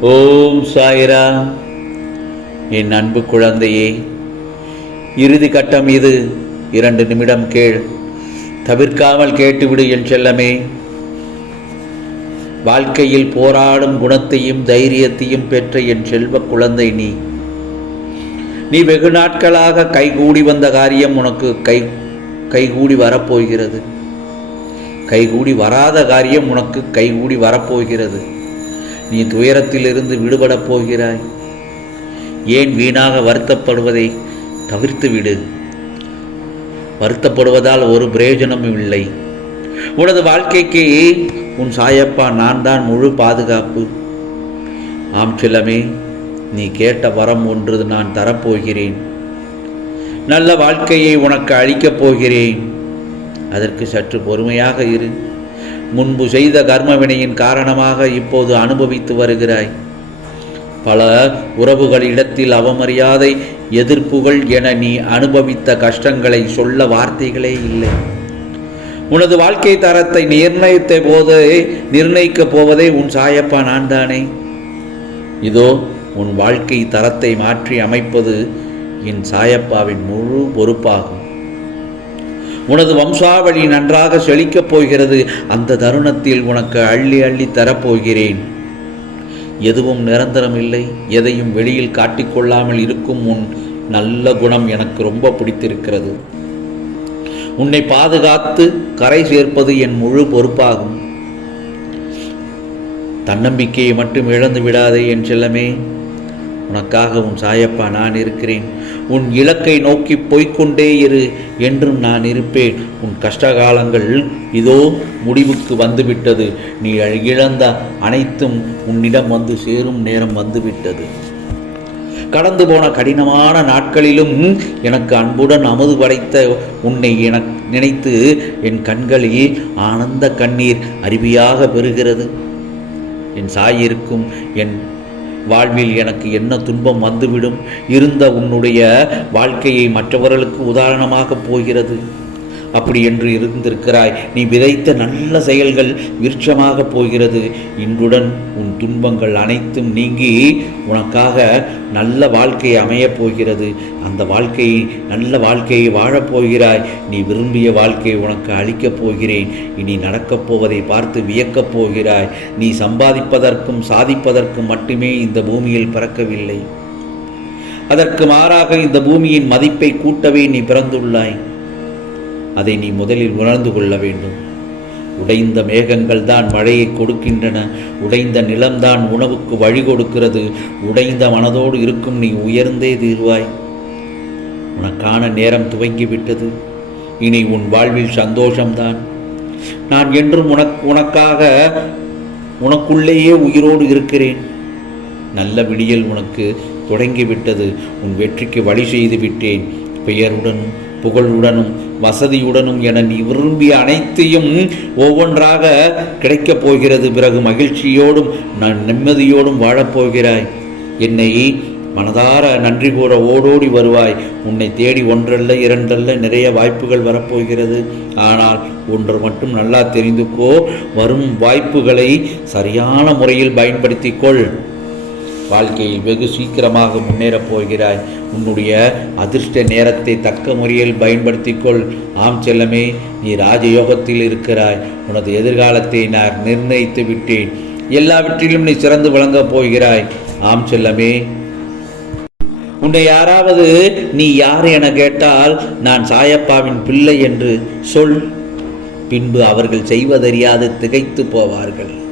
ஓம் சாயிரா. என் அன்பு குழந்தையே இறுதி கட்டம் இது. இரண்டு நிமிடம் கேள். தவிர்க்காமல் கேட்டுவிடு என் செல்லமே. வாழ்க்கையில் போராடும் குணத்தையும் தைரியத்தையும் பெற்ற என் செல்வ குழந்தை நீ. நீ வெகு நாட்களாக கைகூடி வந்த காரியம் உனக்கு கை கைகூடி வரப்போகிறது. கைகூடி வராத காரியம் உனக்கு கைகூடி வரப்போகிறது. நீ துயரத்திலிருந்து விடுபடப் போகிறாய். ஏன் வீணாக வருத்தப்படுவதை தவிர்த்து விடு. வருத்தப்படுவதால் ஒரு பிரயோஜனமும் இல்லை. உனது வாழ்க்கைக்கு உன் சாயப்பா நான் தான் முழு பாதுகாப்பு. ஆம் செல்லமே நீ கேட்ட வரம் ஒன்று நான் தரப்போகிறேன். நல்ல வாழ்க்கையை உனக்கு அளிக்கப் போகிறேன். அதற்கு சற்று பொறுமையாக இரு. முன்பு செய்த கர்மவினையின் காரணமாக இப்போது அனுபவித்து வருகிறாய். பல உறவுகளிடத்தில் அவமரியாதை எதிர்ப்புகள் என நீ அனுபவித்த கஷ்டங்களை சொல்ல வார்த்தைகளே இல்லை. உனது வாழ்க்கை தரத்தை நிர்ணயித்த போதே நிர்ணயிக்கப் போவதே உன் சாயப்பா நான் தானே இதோ உன் வாழ்க்கை தரத்தை மாற்றி அமைப்பது என் சாயப்பாவின் முழு பொறுப்பாகும். உனது வம்சாவளி நன்றாக செழிக்கப் போகிறது. அந்த தருணத்தில் உனக்கு அள்ளி அள்ளி தரப்போகிறேன். எதுவும் நிரந்தரம் இல்லை. எதையும் வெளியில் காட்டிக்கொள்ளாமல் இருக்கும் உன் நல்ல குணம் எனக்கு ரொம்ப பிடித்திருக்கிறது. உன்னை பாதுகாத்து கரை சேர்ப்பது என் முழு பொறுப்பாகும். தன்னம்பிக்கையை மட்டும் இழந்து விடாதே என் செல்லமே. உனக்காக உன் சாயப்பா நான் இருக்கிறேன். உன் இலக்கை நோக்கி போய்கொண்டே இரு என்றும் நான் இருப்பேன். உன் கஷ்டகாலங்கள் இதோ முடிவுக்கு வந்துவிட்டது. நீ இழந்த அனைத்தும் உன்னிடம் வந்து சேரும் நேரம் வந்துவிட்டது. கடந்து போன கடினமான நாட்களிலும் எனக்கு அன்புடன் அமுது படைத்த உன்னை எனக் நினைத்து என் கண்களில் ஆனந்த கண்ணீர் அருவியாக பெறுகிறது. என் சாய் இருக்கும் என் வாழ்வில் எனக்கு என்ன துன்பம் வந்துவிடும்? இருந்த உன்னுடைய வாழ்க்கையை மற்றவர்களுக்கு உதாரணமாக போகிறது. அப்படி என்று இருந்திருக்கிறாய். நீ விதைத்த நல்ல செயல்கள் விருட்சமாக போகிறது. இன்றுடன் உன் துன்பங்கள் அனைத்தும் நீங்கி உனக்காக நல்ல வாழ்க்கை அமையப் போகிறது. அந்த வாழ்க்கையை நல்ல வாழ்க்கையை வாழப்போகிறாய் நீ விரும்பிய வாழ்க்கையை உனக்கு அளிக்கப் போகிறேன். இனி நடக்கப் போவதை பார்த்து வியக்கப் போகிறாய். நீ சம்பாதிப்பதற்கும் சாதிப்பதற்கும் மட்டுமே இந்த பூமியில் பிறக்கவில்லை. அதற்கு மாறாக இந்த பூமியின் மதிப்பை கூட்டவே நீ பிறந்துள்ளாய். அதை நீ முதலில் உணர்ந்து கொள்ள வேண்டும். உடைந்த மேகங்கள் தான் மழையை கொடுக்கின்றன. உடைந்த நிலம்தான் உணவுக்கு வழி கொடுக்கிறது. உடைந்த மனதோடு இருக்கும் நீ உயர்ந்தே தீர்வாய். உனக்கான நேரம் துவங்கிவிட்டது. இனி உன் வாழ்வில் சந்தோஷம்தான். நான் என்றும் உனக்கு உனக்காக உனக்குள்ளேயே உயிரோடு இருக்கிறேன். நல்ல விடியல் உனக்கு தொடங்கிவிட்டது. உன் வெற்றிக்கு வழி செய்து விட்டேன். பெயருடனும் புகழுடனும் வசதியுடனும் என நீ விரும்பிய அனைத்தையும் ஒவ்வொன்றாக கிடைக்கப் போகிறது. பிறகு மகிழ்ச்சியோடும் நான் நிம்மதியோடும் வாழப்போகிறாய் என்னை மனதார நன்றி கூற ஓடோடி வருவாய். உன்னை தேடி ஒன்றல்ல இரண்டல்ல நிறைய வாய்ப்புகள் வரப்போகிறது. ஆனால் ஒன்று மட்டும் நல்லா தெரிந்துக்கோ. வரும் வாய்ப்புகளை சரியான முறையில் பயன்படுத்திக்கொள் வாழ்க்கையில் வெகு சீக்கிரமாக முன்னேறப் போகிறாய். உன்னுடைய அதிர்ஷ்ட நேரத்தை தக்க முறையில் பயன்படுத்திக்கொள். ஆம் செல்லமே நீ ராஜயோகத்தில் இருக்கிறாய். உனது எதிர்காலத்தை நான் நிர்ணயித்து விட்டேன். எல்லாவற்றிலும் நீ சிறந்து விளங்கப் போகிறாய். ஆம் செல்லமே. உன்னை யாராவது நீ யார் என கேட்டால் நான் சாயப்பாவின் பிள்ளை என்று சொல். பின்பு அவர்கள் செய்வதறியாது திகைத்து போவார்கள்.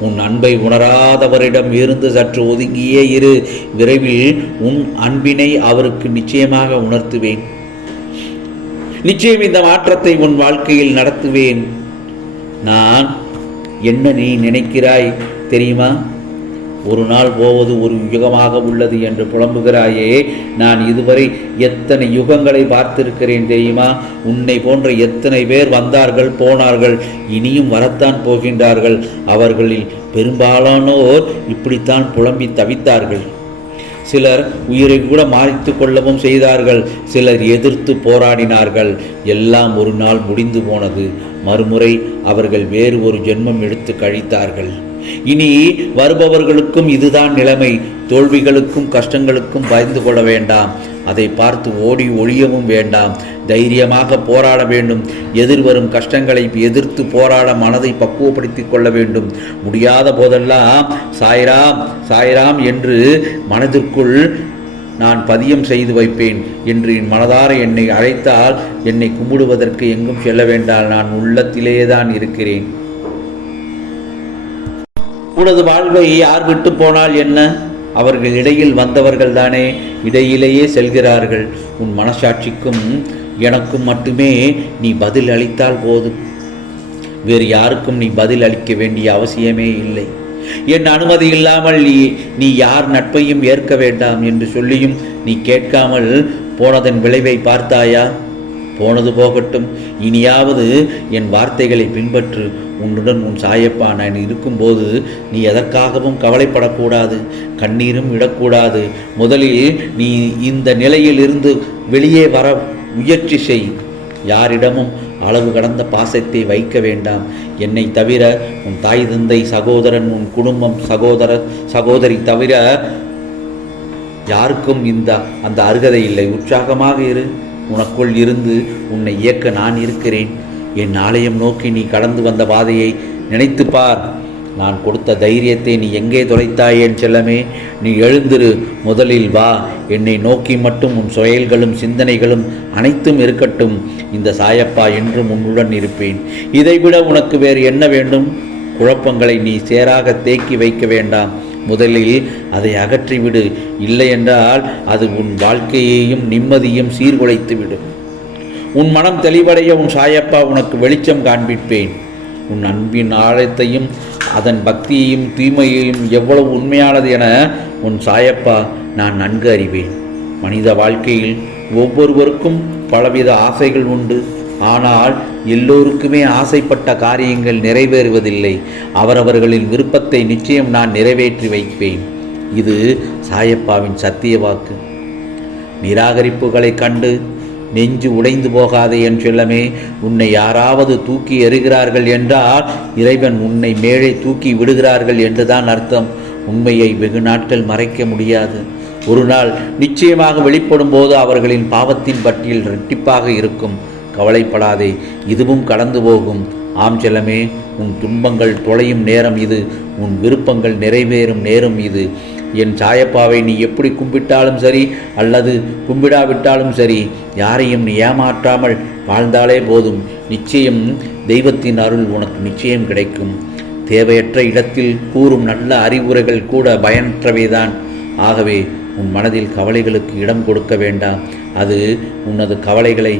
உன் அன்பை உணராதவரிடம் இருந்து சற்று ஒதுங்கியே இரு. விரைவில் உன் அன்பினை அவருக்கு நிச்சயமாக உணர்த்துவேன். நிச்சயம் இந்த மாற்றத்தை உன் வாழ்க்கையில் நடத்துவேன். நான் என்ன நீ நினைக்கிறாய் தெரியுமா? ஒரு நாள் போவது ஒரு யுகமாக உள்ளது என்று புலம்புகிறாயே நான் இதுவரை எத்தனை யுகங்களை பார்த்திருக்கிறேன் தெரியுமா? உன்னை போன்ற எத்தனை பேர் வந்தார்கள் போனார்கள் இனியும் வரத்தான் போகின்றார்கள். அவர்களில் பெரும்பாலானோர் இப்படித்தான் புலம்பி தவித்தார்கள். சிலர் உயிரை கூட மாய்த்து கொள்ளவும் செய்தார்கள் சிலர் எதிர்த்து போராடினார்கள். எல்லாம் ஒரு நாள் முடிந்து போனது. மறுமுறை அவர்கள் வேறு ஒரு ஜென்மம் எடுத்து கழித்தார்கள். இனி வருபவர்களுக்கும் இதுதான் நிலைமை. தோல்விகளுக்கும் கஷ்டங்களுக்கும் பயந்து கொள்ள வேண்டாம். அதை பார்த்து ஓடி ஒழியவும் வேண்டாம். தைரியமாக போராட வேண்டும். எதிர்வரும் கஷ்டங்களை எதிர்த்து போராட மனதை பக்குவப்படுத்திக் கொள்ள வேண்டும். முடியாத போதெல்லாம் சாய்ராம் சாய்ராம் என்று மனதிற்குள் நான் பதியம் செய்து வைப்பேன் என்று என் மனதார என்னை அழைத்தால் என்னை கும்பிடுவதற்கு எங்கும் செல்ல வேண்டாம். நான் உள்ளத்திலேயே தான் இருக்கிறேன். உனது வாழ்வை யார் விட்டு போனால் என்ன? அவர்கள் இடையில் வந்தவர்கள் தானே இடையிலேயே செல்கிறார்கள். உன் மனசாட்சிக்கும் எனக்கும் மட்டுமே நீ பதில் அளித்தால் போதும். வேறு யாருக்கும் நீ பதில் அளிக்க வேண்டிய அவசியமே இல்லை. என் அனுமதி இல்லாமல் நீ நீ யார் நட்பையும் ஏற்க வேண்டாம் என்று சொல்லியும் நீ கேட்காமல் போனதன் விளைவை பார்த்தாயா? போனது போகட்டும். இனியாவது என் வார்த்தைகளை பின்பற்று. உன்னுடன் உன் சாயப்பா நான் இருக்கும்போது நீ எதற்காகவும் கவலைப்படக்கூடாது. கண்ணீரும் விடக்கூடாது. முதலில் நீ இந்த நிலையில் இருந்து வெளியே வர முயற்சி செய். யாரிடமும் அளவு கடந்த பாசத்தை வைக்க வேண்டாம். என்னை தவிர உன் தாய் தந்தை சகோதரன் உன் குடும்பம் சகோதர சகோதரி தவிர யாருக்கும் இந்த அந்த அருகதை இல்லை. உற்சாகமாக இரு. உனக்குள் இருந்து உன்னை இயக்க நான் இருக்கிறேன். என் ஆலயம் நோக்கி நீ கடந்து வந்த பாதையை நினைத்து பார் நான் கொடுத்த தைரியத்தை நீ எங்கே தொலைத்தாய் என் செல்லமே? நீ எழுந்திரு முதலில் வா. என்னை நோக்கி மட்டும் உன் செயல்களும் சிந்தனைகளும் அனைத்தும் இருக்கட்டும். இந்த சாயப்பா என்றும் உன்னுடன் இருப்பேன். இதைவிட உனக்கு வேறு என்ன வேண்டும்? குழப்பங்களை நீ சேராக தேக்கி வைக்க வேண்டாம். முதலில் அதை அகற்றிவிடு. இல்லையென்றால் அது உன் வாழ்க்கையையும் நிம்மதியும் சீர்குலைத்து விடும் உன் மனம் தெளிவடைய உன் சாயப்பா உனக்கு வெளிச்சம் காண்பிப்பேன். உன் அன்பின் ஆழத்தையும் அதன் பக்தியையும் தீமையையும் எவ்வளவு உண்மையானது என உன் சாயப்பா நான் நன்கு அறிவேன். மனித வாழ்க்கையில் ஒவ்வொருவருக்கும் பலவித ஆசைகள் உண்டு. ஆனால் எல்லோருக்குமே ஆசைப்பட்ட காரியங்கள் நிறைவேறுவதில்லை. அவரவர்களின் விருப்பத்தை நிச்சயம் நான் நிறைவேற்றி வைப்பேன். இது சாயப்பாவின் சத்திய வாக்கு. நிராகரிப்புகளை கண்டு நெஞ்சு உடைந்து போகாதே என் செல்லமே உன்னை யாராவது தூக்கி எறிகிறார்கள் என்றால் இறைவன் உன்னை மேலே தூக்கி விடுகிறார்கள் என்றுதான் அர்த்தம். உண்மையை வெகு நாட்கள் மறைக்க முடியாது. ஒரு நாள் நிச்சயமாக வெளிப்படும் போது அவர்களின் பாவத்தின் பட்டியல் இரட்டிப்பாக இருக்கும். கவலைப்படாதே இதுவும் கடந்து போகும். ஆம் செல்லமே உன் துன்பங்கள் தொலையும் நேரம் இது உன் விருப்பங்கள் நிறைவேறும் நேரம் இது. என் சாயப்பாவை நீ எப்படி கும்பிட்டாலும் சரி அல்லது கும்பிடாவிட்டாலும் சரி யாரையும் நீ ஏமாற்றாமல் வாழ்ந்தாலே போதும். நிச்சயம் தெய்வத்தின் அருள் உனக்கு நிச்சயம் கிடைக்கும். தேவையற்ற இடத்தில் கூறும் நல்ல அறிவுரைகள் கூட பயனற்றவைதான். ஆகவே உன் மனதில் கவலைகளுக்கு இடம் கொடுக்க வேண்டாம். அது உனது கவலைகளை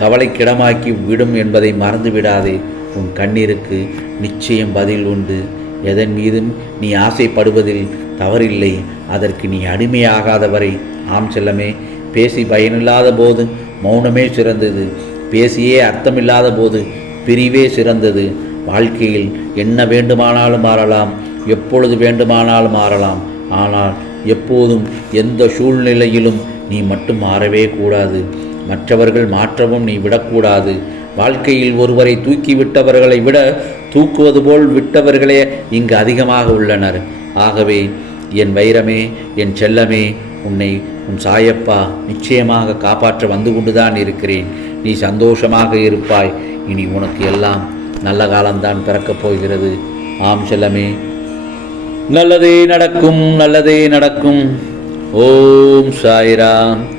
கவலைக்கிடமாக்கி விடும் என்பதை மறந்துவிடாதே. உன் கண்ணீருக்கு நிச்சயம் பதில் உண்டு. எதன் மீதும் நீ ஆசைப்படுவதில் தவறில்லை. அதற்கு நீ அடிமையாகாதவரை. ஆம் செல்லமே பேசி பயனில்லாத போது மௌனமே சிறந்தது. பேசியே அர்த்தமில்லாத போது பிரிவே சிறந்தது. வாழ்க்கையில் என்ன வேண்டுமானாலும் மாறலாம். எப்பொழுது வேண்டுமானாலும் மாறலாம். ஆனால் எப்போதும் எந்த சூழ்நிலையிலும் நீ மட்டும் மாறவே கூடாது. மற்றவர்கள் மாற்றவும் நீ விடக்கூடாது. வாழ்க்கையில் ஒருவரை தூக்கி விட்டவர்களை விட தூக்குவது போல் விட்டவர்களே இங்கு அதிகமாக உள்ளனர். ஆகவே என் வைரமே என் செல்லமே உன்னை உன் சாயப்பா நிச்சயமாக காப்பாற்ற வந்து கொண்டுதான் இருக்கிறேன். நீ சந்தோஷமாக இருப்பாய். இனி உனக்கு எல்லாம் நல்ல காலம்தான் பிறக்கப் போகிறது. ஆம் செல்லமே. நல்லதே நடக்கும் நல்லதே நடக்கும். ஓம் சாய்ராம்.